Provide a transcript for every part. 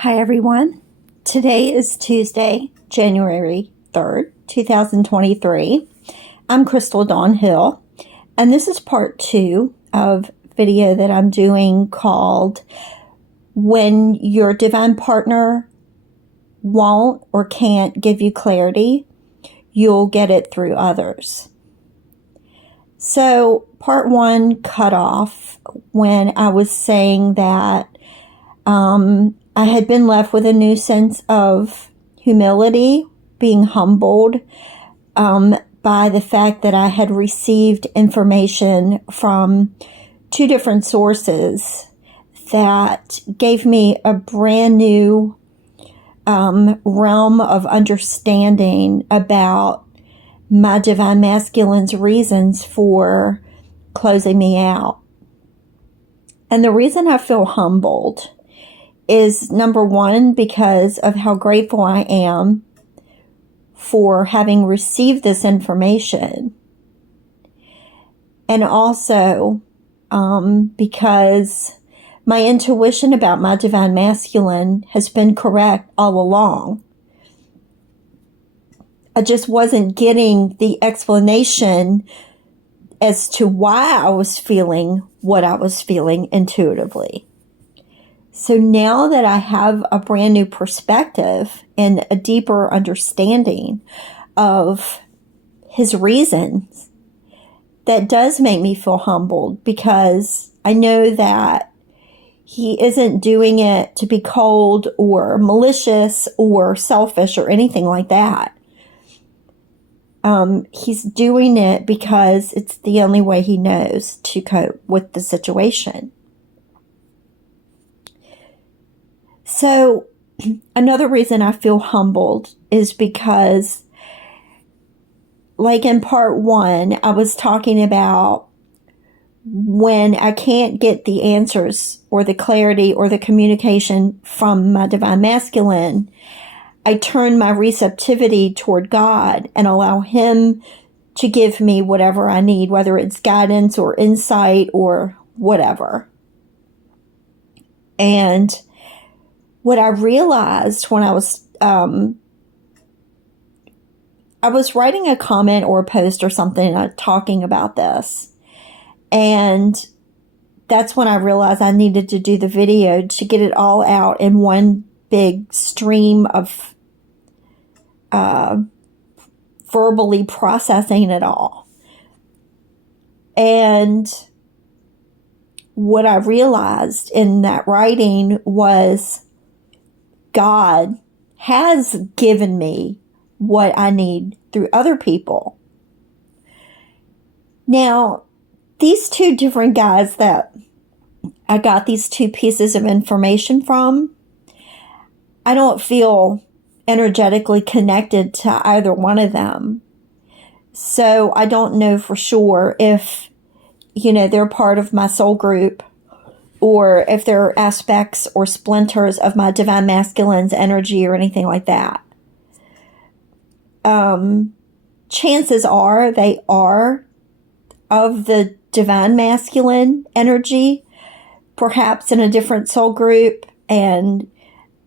Hi, everyone. Today is Tuesday, January 3rd, 2023. I'm Crystal Dawn Hill, and this is part 2 of video that I'm doing called When Your Divine Partner Won't or Can't Give You Clarity, You'll Get It Through Others. So, part 1 cut off when I was saying that I had been left with a new sense of humility, being humbled by the fact that I had received information from 2 different sources that gave me a brand new realm of understanding about my divine masculine's reasons for closing me out. And the reason I feel humbled is, number one, because of how grateful I am for having received this information. And also because my intuition about my divine masculine has been correct all along. I just wasn't getting the explanation as to why I was feeling what I was feeling intuitively. So now that I have a brand new perspective and a deeper understanding of his reasons, that does make me feel humbled, because I know that he isn't doing it to be cold or malicious or selfish or anything like that. He's doing it because it's the only way he knows to cope with the situation. So another reason I feel humbled is because, like in part 1, I was talking about when I can't get the answers or the clarity or the communication from my divine masculine, I turn my receptivity toward God and allow him to give me whatever I need, whether it's guidance or insight or whatever. And what I realized when I was writing a comment or a post or something talking about this, and that's when I realized I needed to do the video to get it all out in one big stream of verbally processing it all. And what I realized in that writing was God has given me what I need through other people. Now, these 2 different guys that I got these 2 pieces of information from, I don't feel energetically connected to either one of them. So I don't know for sure if, they're part of my soul group, or if they're aspects or splinters of my divine masculine's energy or anything like that. Chances are they are of the divine masculine energy, perhaps in a different soul group, and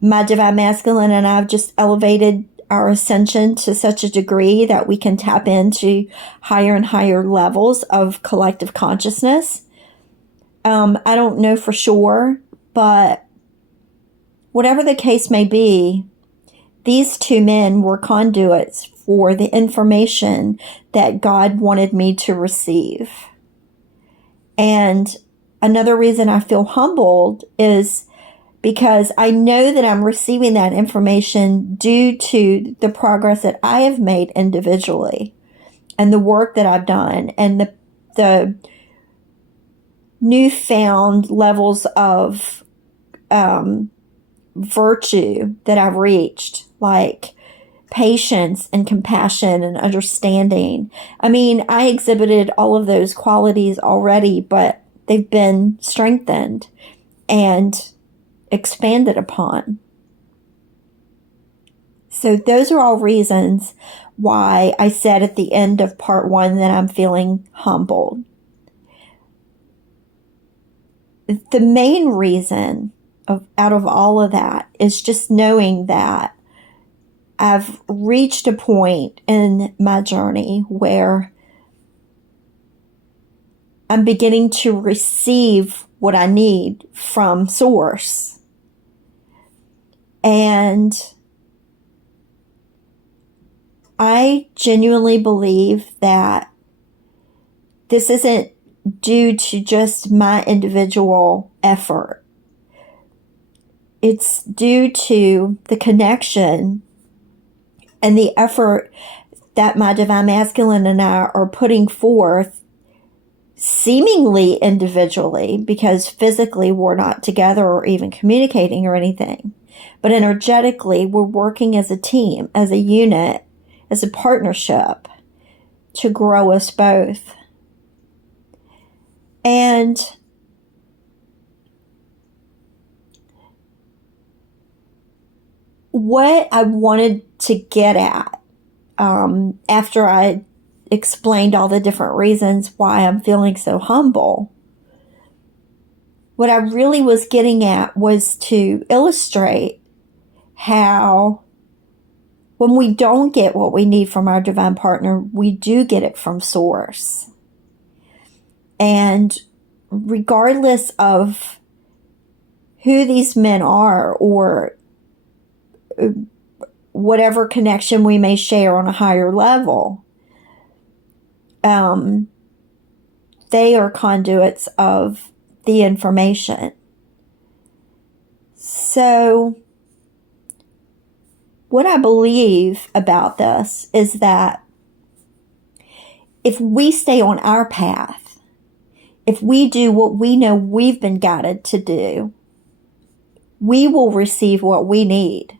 my divine masculine and I've just elevated our ascension to such a degree that we can tap into higher and higher levels of collective consciousness. I don't know for sure, but whatever the case may be, these 2 men were conduits for the information that God wanted me to receive. And another reason I feel humbled is because I know that I'm receiving that information due to the progress that I have made individually and the work that I've done and the newfound levels of virtue that I've reached, like patience and compassion and understanding. I mean, I exhibited all of those qualities already, but they've been strengthened and expanded upon. So those are all reasons why I said at the end of part 1 that I'm feeling humbled. The main reason out of all of that is just knowing that I've reached a point in my journey where I'm beginning to receive what I need from Source. And I genuinely believe that this isn't due to just my individual effort. It's due to the connection and the effort that my Divine Masculine and I are putting forth, seemingly individually, because physically we're not together or even communicating or anything. But energetically, we're working as a team, as a unit, as a partnership to grow us both. And what I wanted to get at, after I explained all the different reasons why I'm feeling so humble, what I really was getting at was to illustrate how when we don't get what we need from our divine partner, we do get it from Source. And regardless of who these men are or whatever connection we may share on a higher level, they are conduits of the information. So what I believe about this is that if we stay on our path, if we do what we know we've been guided to do, we will receive what we need.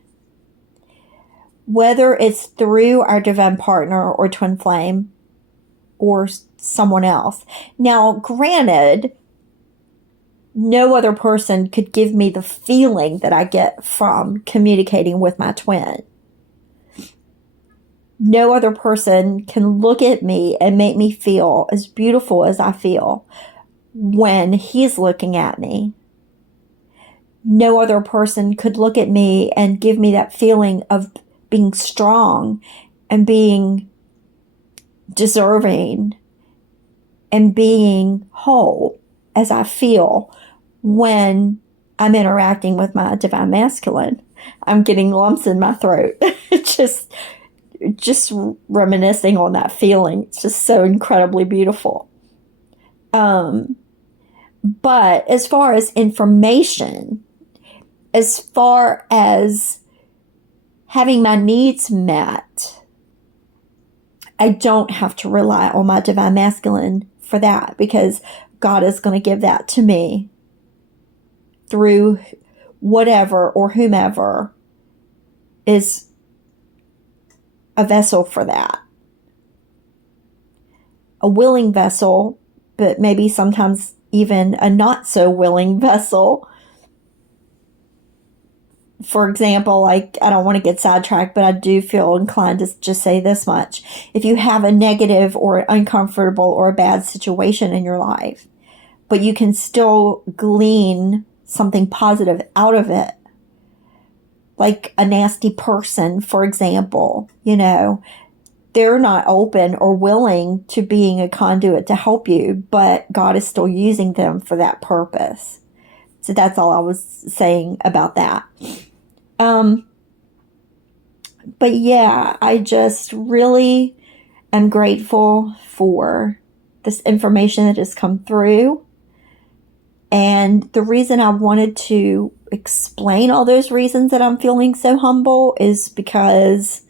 Whether it's through our divine partner or twin flame or someone else. Now, granted, no other person could give me the feeling that I get from communicating with my twin. No other person can look at me and make me feel as beautiful as I feel when he's looking at me. No other person could look at me and give me that feeling of being strong and being deserving and being whole as I feel when I'm interacting with my divine masculine. I'm getting lumps in my throat. just reminiscing on that feeling. It's just so incredibly beautiful. But as far as information, as far as having my needs met, I don't have to rely on my divine masculine for that, because God is going to give that to me through whatever or whomever is a vessel for that. A willing vessel, but maybe sometimes even a not so willing vessel. For example, like, I don't want to get sidetracked, but I do feel inclined to just say this much. If you have a negative or uncomfortable or a bad situation in your life, but you can still glean something positive out of it, like a nasty person, for example, they're not open or willing to being a conduit to help you, but God is still using them for that purpose. So that's all I was saying about that. But yeah, I just really am grateful for this information that has come through. And the reason I wanted to explain all those reasons that I'm feeling so humble is because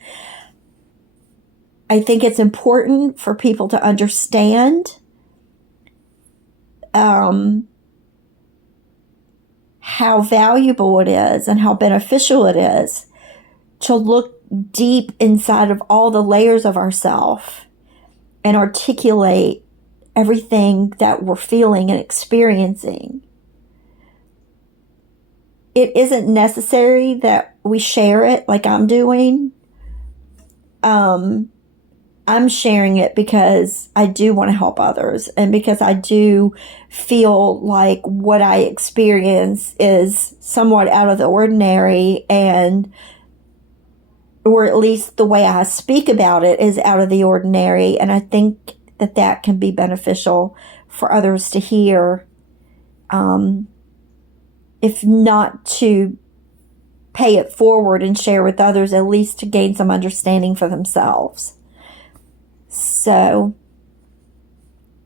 I think it's important for people to understand how valuable it is and how beneficial it is to look deep inside of all the layers of ourself and articulate everything that we're feeling and experiencing. It isn't necessary that we share it like I'm doing. I I'm sharing it because I do want to help others, and because I do feel like what I experience is somewhat out of the ordinary, and or at least the way I speak about it is out of the ordinary. And I think that that can be beneficial for others to hear, if not to pay it forward and share with others, at least to gain some understanding for themselves. So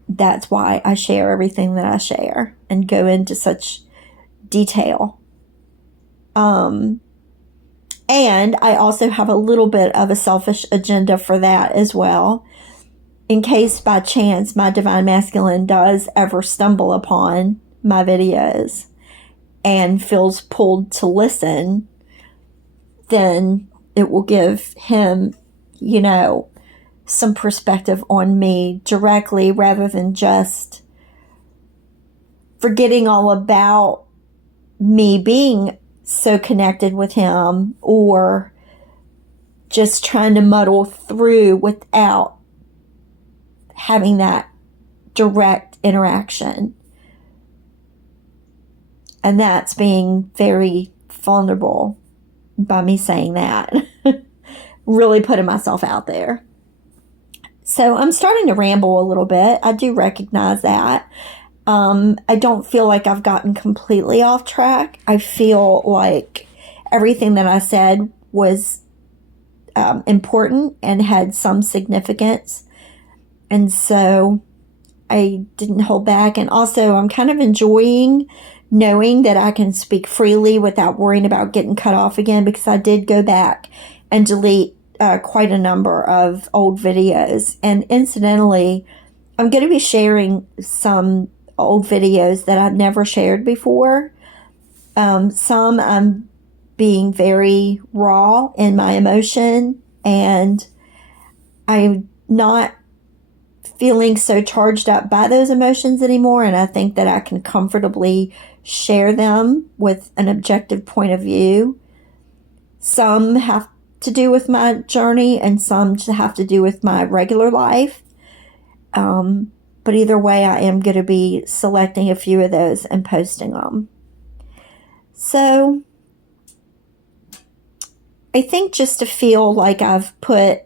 that's why I share everything that I share and go into such detail. And I also have a little bit of a selfish agenda for that as well. In case by chance my Divine Masculine does ever stumble upon my videos and feels pulled to listen, then it will give him, some perspective on me directly, rather than just forgetting all about me being so connected with him, or just trying to muddle through without having that direct interaction. And that's being very vulnerable by me saying that. Really putting myself out there. So I'm starting to ramble a little bit. I do recognize that. I don't feel like I've gotten completely off track. I feel like everything that I said was important and had some significance. And so I didn't hold back. And also, I'm kind of enjoying knowing that I can speak freely without worrying about getting cut off again, because I did go back and delete quite a number of old videos. And incidentally, I'm going to be sharing some old videos that I've never shared before. Some I'm being very raw in my emotion, and I'm not feeling so charged up by those emotions anymore. And I think that I can comfortably share them with an objective point of view. Some have to do with my journey, and some have to do with my regular life. But either way, I am going to be selecting a few of those and posting them. So I think just to feel like I've put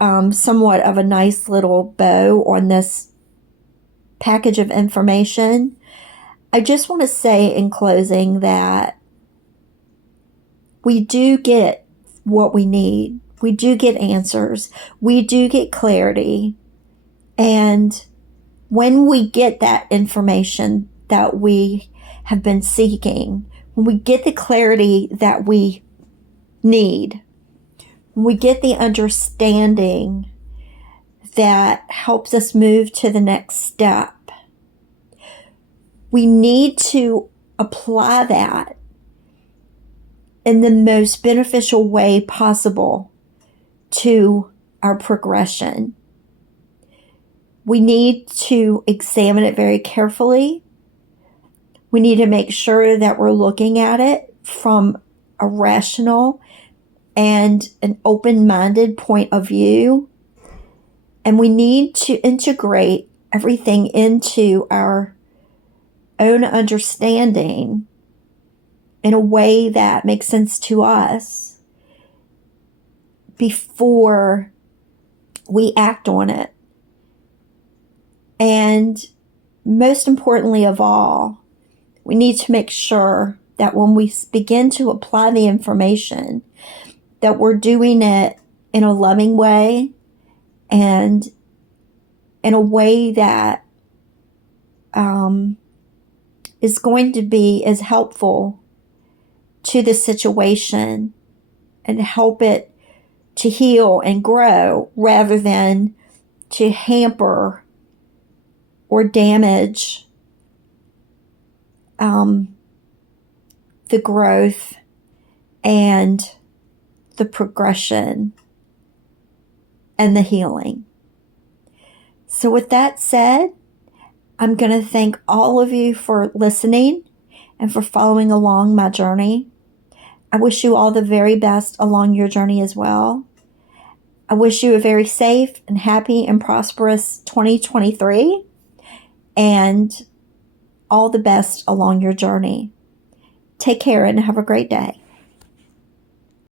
somewhat of a nice little bow on this package of information, I just want to say in closing that we do get what we need. We do get answers. We do get clarity. And when we get that information that we have been seeking, when we get the clarity that we need, when we get the understanding that helps us move to the next step, we need to apply that in the most beneficial way possible to our progression. We need to examine it very carefully. We need to make sure that we're looking at it from a rational and an open-minded point of view. And we need to integrate everything into our own understanding in a way that makes sense to us before we act on it. And most importantly of all, we need to make sure that when we begin to apply the information, that we're doing it in a loving way and in a way that is going to be as helpful to the situation and help it to heal and grow, rather than to hamper or damage the growth and the progression and the healing. So with that said, I'm going to thank all of you for listening and for following along my journey. I wish you all the very best along your journey as well. I wish you a very safe and happy and prosperous 2023 and all the best along your journey. Take care and have a great day.